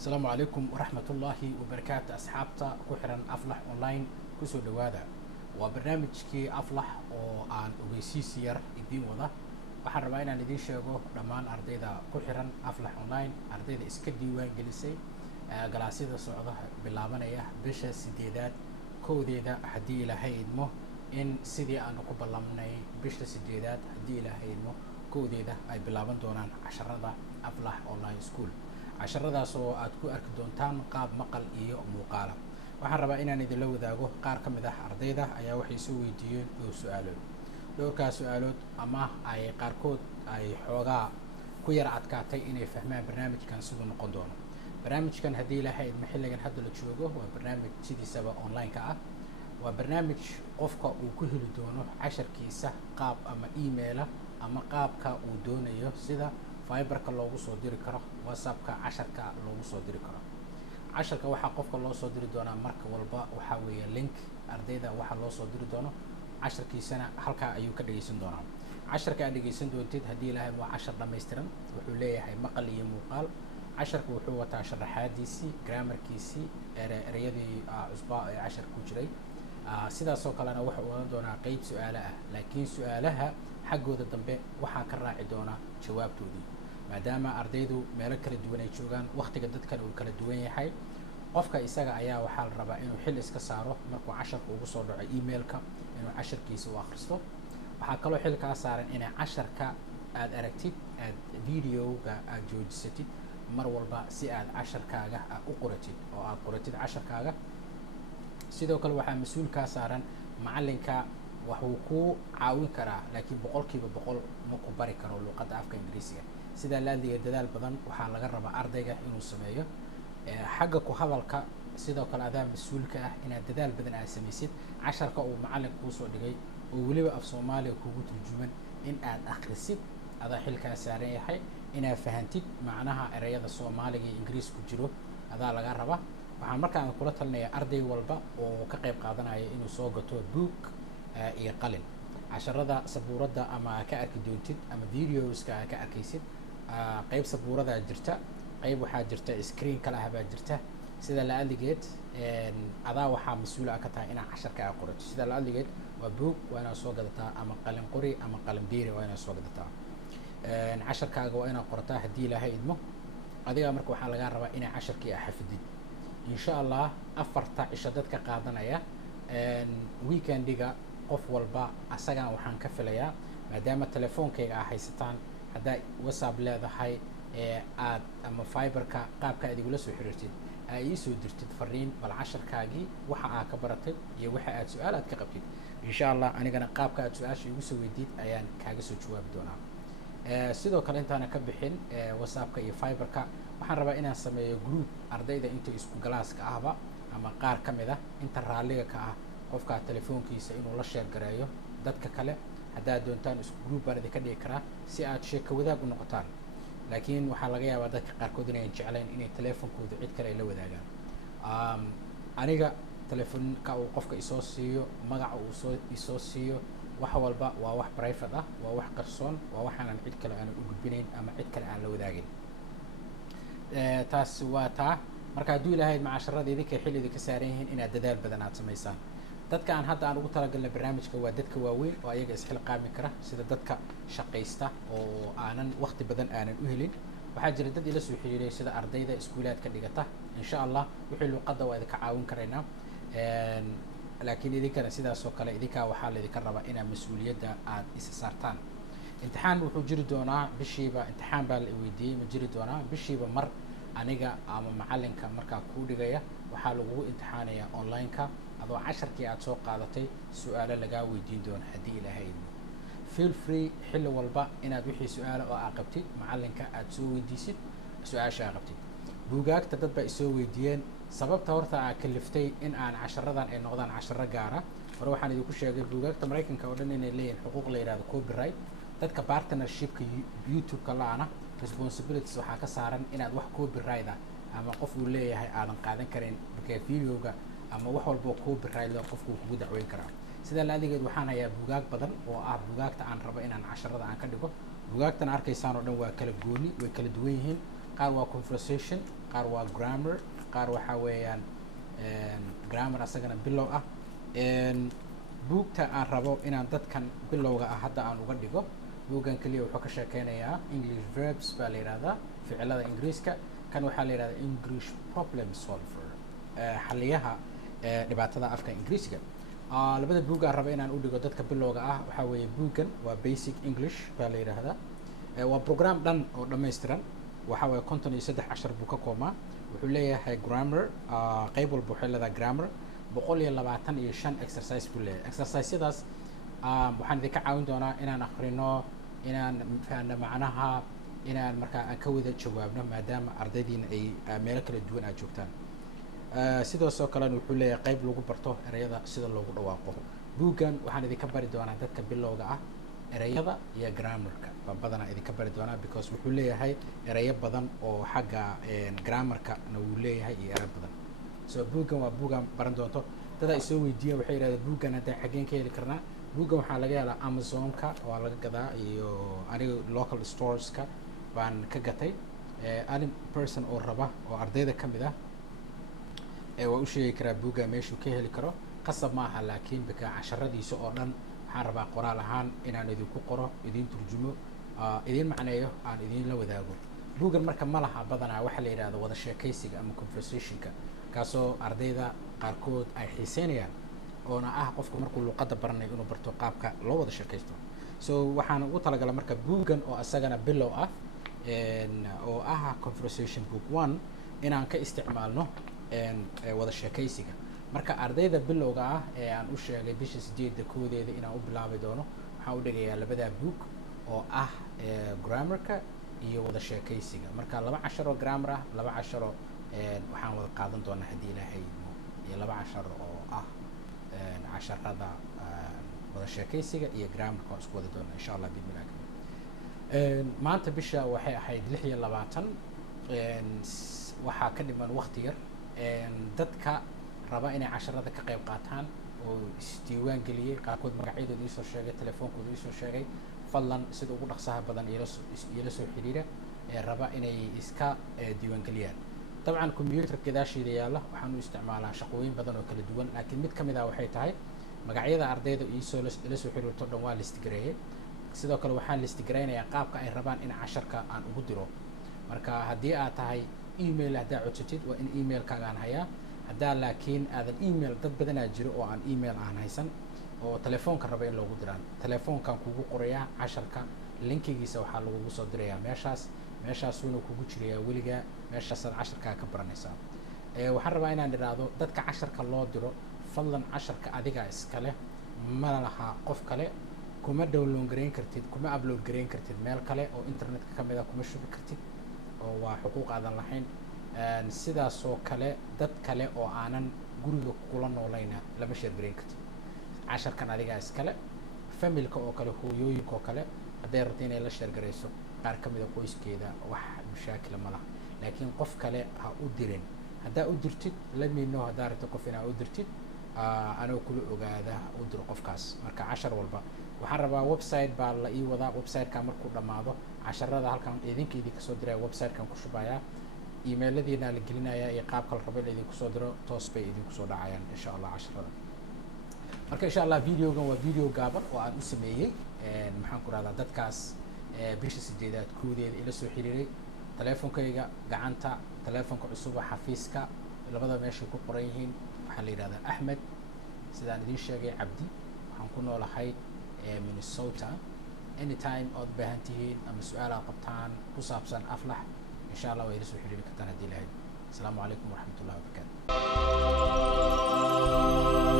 السلام عليكم ورحمة الله وبركاته أصحابتا كحرن أفلح أونلاين كسو دوادا وبرنامجكي أفلح oo aan ogeysiis yar idiin wada waxaan rabaa inaan idiin sheego dhammaan ardayda ku xiran aflax online ardayda iska diiwaan gelisay galaasyada socda bilaabanaya bisha 8aad koodeeda haddii ilaahay idmo in sidii aan ku ballamnay bisha 8aad haddii ilaahay idmo koodeeda ay bilaaban doonaan casharada aflax online school casharadaas oo aad ku arki doontaan qaab maqal iyo muuqaal waxaan rabaa inaan idin la wadaago qaar ka mid ah ardayda ayaa waxay soo weydiiyeen dhowrkaas su'aalood ama ay qaarkood ay xoogaa ku yar adkaatay inay fahmaan barnaamijkan siduu noqon doono barnaamijkan haddii ilaahay idmo xilligan hadda la joogo waa barnaamij sidiisaba online-ka ah waa barnaamij qofka uu ku heli doono casharkiisa qaab ama emaila ama qaabka uu doonayo sida fiberka loogu soo diri karo whatsappka casharka loogu soo diri karo casharka waxaa qofka loo soo diri doonaa marka walba waxaa weeye link ardayda waxaa loo soo diri doono casharkiisana halkaa ayuu ka dhageysan doonaa casharka aad dhageysan doontid haddii ilaahay waa cashar dhammaystiran wuxuu leeyahay maqal iyo muuqaal casharka wuxuu wataa sharaxaadiisii grammarkiisii ereyadii cusbaa ee cashar ku jiray sidaasoo kalena wuxuu odan doonaa qeyb su-aalo ah laakiin su-aalaha xaggooda dambe waxaa ka raaci doonaa jawaabtoodii maadaama ardaydu meelo kala duwan ay joogaan waqtiga dadkan uu kala duwan yahay qofka isaga ayaa waxaa la rabaa inuu xil iska saaro markuu casharka ugu soo dhaco emailka inuu casharkiisa u akhristo waxaa kaloo xil kaa saaran inay casharka aad aragtid aad videoga aad joojisatid mar walba si aad casharkaaga u qoratid oo aad qoratid casharkaaga sidoo kale waxaa mas-uul kaa saaran macalinka waxuu kuu caawin karaa laakiin boqolkiiba boqol ma ku bari karo luqadda afka ingiriisiga sidaa laadiga dadaal badan waxaa laga rabaa ardayga inuu sameeyo xagga ku hadalka sidoo kale adaa mas-uulka ah inaad dadaal badan aad samaysid casharka uu macalin kuu soo dhigay oo weliba af soomaaliya kugu turjuman in aad akhrisid adaa xilkaa saaran yahay inaad fahantid macnaha ereyada soomaaliga iyo ingiriis ku jiro adaa laga rabaa waxaan markaan kula talinayaa arday walba oo ka qayb qaadanaya inuu soo gato book iyo qalin casharada sabuuradda ama ka arki doontid ama videoska ka arkaysid qayb sabuurada jirta qayb waxaa jirta screen kala ah baa jirta sida la aligeed adaa waxaa mas-uul ka tahay inaad casharka aad qorato sida la aligeed waa book waa inaad soo gadataa ama qalin qori ama qalin beeri waa inaad soo gadataa casharkaaga waa inaad qorataa haddii ilaahay idmo adiga marka waxaa lagaa rabaa inay casharkii aad xafidid insha allah 4 cisho dadka qaadanaya weekendiga qof walba asagan waxaan ka filayaa maadaama telefoonkayga aad haysataan haddaa whatsapp leedahay aad ama fiberka qaabka aad igula soo xiriirtid aad ii soo dirtid fariin bal casharkaagii waxa aad ka baratay iyo waxa aad su-aal aad ka qabtid insha allah anigana qaabka aad su-aasha igu soo weydiid ayaan kaaga soo jawaabi doonaa sidoo kale intaana ka bixin whatsappka iyo fiberka waxaan rabaa inaan sameeyo group ardayda inta isku galaaska ahba ama qaar ka mid ah inta raalliga ka ah qofka telefoonkiisa inuu la sheer gareeyo dadka kale haddaad doontaan isku group baan idinka dhigi karaa si aad sheeko wadaag u noqotaan laakiin waxaa laga yaabaa dadka qaarkood inayan jeclayn inay telefoonkooda cid kale ay la wadaagaan aniga telefoonka uu qofka isoo siiyo magaca uu isoo siiyo wax walba waa wax private ah waa wax qarsoon waa waxaanan cid kale aanan u gudbinayn ama cid kale aan la wadaagin taas waa taa marka hadduu ilaahay macasharada idinkay xil idinka saaran yihiin inaad dadaal badan aad samaysaan dadka aan hadda aan ugu talagalnay barnaamijka waa dadka waaweyn oo ayaga isxilqaami kara sida dadka shaqaysta oo aanan waqti badan aanan u helin waxaa jira dad ila soo xiriiray sida ardayda iskuulaadka dhigata insha allah wixii luqadda waa idinka caawin karaynaa laakiin idinkana sidaasoo kale idinkaa waxaa laydinka rabaa inaad mas-uuliyadda aad isa saartaan imtixaan wuxuu jiri doonaa bishiiba imtixaan baa la weydiiyey ma jiri doonaa bishiiba mar aniga ama macalinka markaa kuu dhigaya waxaa lagugu imtixaanayaa online-ka adoo casharkii aad soo qaadatay su-aalo lagaa weydiin doono haddii ilaahay idmo feel free xilli walba inaad wixii su-aalo oo aad qabtid macalinka aad soo weydiisid su-aasha aad qabtid buugaagta dad baa isoo weydiiyeen sababta horta aad kaliftay in aan casharadan ay noqdaan casharo gaara hore waxaan idinku sheegay buugaagta maraykanka oo dhan inay leeyihin xuquuq la yidhahdo copyright dadka partnershipka youtube-ka la-ana responsibilities waxaa ka saaran inaad wax copyright ah ama qof uu leeyahay aadan qaadan karin marka videoga ama wax walbo copyright leh qofku kugu dacweyn karaa sidaa la adigeed waxaan hayaa buugaag badan oo ah buugaagta aan rabo inaan casharada aan ka dhigo buugaagtan arkaysaan oo dhan waa kala gooni way kala duwan yihiin qaar waa conversation, qaar waa grammar, qaar waxaa weeyaan grammar asagana bilow ah. buugta aan rabo inaan dadkan bilowga ah hadda aan uga dhigo, buuggan keliya wuxuu ka sheekeynayaa English verbs baa la yidhahdaa, ficilada ingiriiska. kan waxaa la yidhahdaa English problem solver, xaliyaha dhibaatada afka ingiriisiga. labada buug aan rabo inaan u dhigo dadka bilowga ah waxaa weeye buuggan waa basic English baa la yidhaahdaa. waa program dhan oo dhammaystiran, waxaa weeye 53 cashar buu ka koobmaa. wuxuu leeyahay grammar, qayb walba waxay leedahay grammar. 125 exercise buu leeyahay. exerciseyadaas waxaan idinka caawin doonaa inaan akhrino, inaan fahanno macnaha, inaan markaa aan ka wada jawaabno maadaama ardaydiina ay meelo kala duwan aad joogtaan. sidaasoo kalena wuxuu leeyahay qayb lagu barto ereyada sida loogu dhawaaqo. buuggan waxaan idinka bari doonaa dadka bilowga ah ereyada iyo grammarka baan badanaa idinka bari doonaa, because wuxuu leeyahay ereyo badan oo xagga grammarka-na wuu leeyahay iyo ereyo badan. so buuggan waa buuggan baran doonto. dad ay soo weydiiyeen waxay yidhahdeen buuggan haddaan xaggeen ka heli karnaa? buuggan waxaa laga helaa Amazon-ka, waa laga gadaa, iyo aniga local storeska baan ka gatay. any person oo raba oo ardayda ka mid ah waa u sheegi karaa buugga meeshuu ka heli karo. qasab ma aha laakiin bika casharadiisa oo dhan waxaan rabaa qoraal ahaan inaan idinku qoro, idiin turjumo, idiin macneeyo, aan idiinla wadaago. buuggan marka ma laha badanaa waxa la yidhahdo wada sheekaysiga ama conversationka, kaasoo ardayda qaarkood ay xiiseynayaan, oona ah qofku markuu luqadda baranayo inuu barto qaabka loo wada sheekaysto. so waxaan ugu talagala marka buuggan oo asagana bilow ah, oo ah conversation book 1, inaan ka isticmaalno wada sheekaysiga. marka ardayda bilowga ah ee aan u sheegay bisha 8 koodeeda inaan u bilaabi doono, waxaan u dhigayaa labadaa buug oo ah grammarka iyo wada sheekaysiga. marka 2 casharo grammar ah, 2 casharo waxaan wada qaadan doonaa haddii ilaahay idmo, iyo 2 casharo oo ah casharada wada sheekaysiga iyo grammarka oo isku wada doona insha Allah bismillah. maanta bisha waxay ahayd 26, waxaa ka dhiman waqti yar. dadka raba inay casharada ka qayb qaataan oo isdiiwaan geliyey, qaarkood magacyadooda iisoo sheegay, telefoonkooda iisoo sheegay, fadlan sida ugu dhaqsaha badan ila soo xiriira ee raba inay iska diiwaan geliyaan. dabcan computer gadaasheeda yaalla waxaan u isticmaalaa shaqooyin badan oo kala duwan, laakiin mid ka mid ah waxay tahay magacyada ardayda iisoo ila soo xiriirto dhan waa list gareeyay. sidoo kale waxaan list gareynayaa qaabka ay rabaan in casharka aan ugu diro. marka haddii aad tahay email haddaa codsatid waa in emailkaagaan hayaa. haddaa laakiin aadan email, dad badanaa jiro oo aan email aan haysan oo telefoonka raba in loogu diraan, telefoonkan kugu qorayaa casharka, linkigiisa waxaa lagugu soo dirayaa meeshaasuuna kugu jirayaa weligaa, meeshaasaad casharkaa ka baranaysaa. waxaan rabaa inaan idhaahdo dadka casharka loo diro, fadlan casharka adigaa iskale, ma laha qof kale. kuma download gareyn kartid, kuma upload gareyn kartid meel kale oo internetka ka mid ah, kuma shubi kartid, oo waa xuquuq aadan lahayn. sidaasoo kale dad kale oo aanan guriga kula noolayna lama share gareyn kartid. casharkan adigaa iskale. familka oo kale, hooyooyinka oo kale hadday rabto inay la share gareyso qaar ka mid a qoyskeeda, wax mushaakila ma laha, laakiin qof kale ha u dirin. haddaa u dirtid let me know, haddaa rabto qof inaa u dirtid, anoo kula ogaada u diro qofkaas. marka cashar walba waxaan rabaa website baa la ii wadaa. website-ka markuu dhammaado casharada halkan idinka kasoo diraya, website-kan ku shubayaa, emailadiina la gelinayaa iyo qaabka la rabo in idinku soo diro, toos bay idinku soo dhacayaan insha Allah casharada. marka insha Allah videogan waa video gaaban oo aan u sameeyey maxaan ku rahdaa dadkaas bisha 8 koodeeda ila soo xiriiray. telefoonkayga gacanta, telefoonka cusuba xafiiska, labada meeshay ku qoran yihiin. waxaa la yidhahdaa Axmed, sidaan idiin sheegay Cabdi. waxaan ku noolahay Minnesota. anytime ood baahan tihiin ama su-aal aad qabtaan ku saabsan Aflax, insha Allah waa ila soo xiriiri kartaan haddii ilaahay. asalaamu calaykum waraxmatullahi wabarakaatu.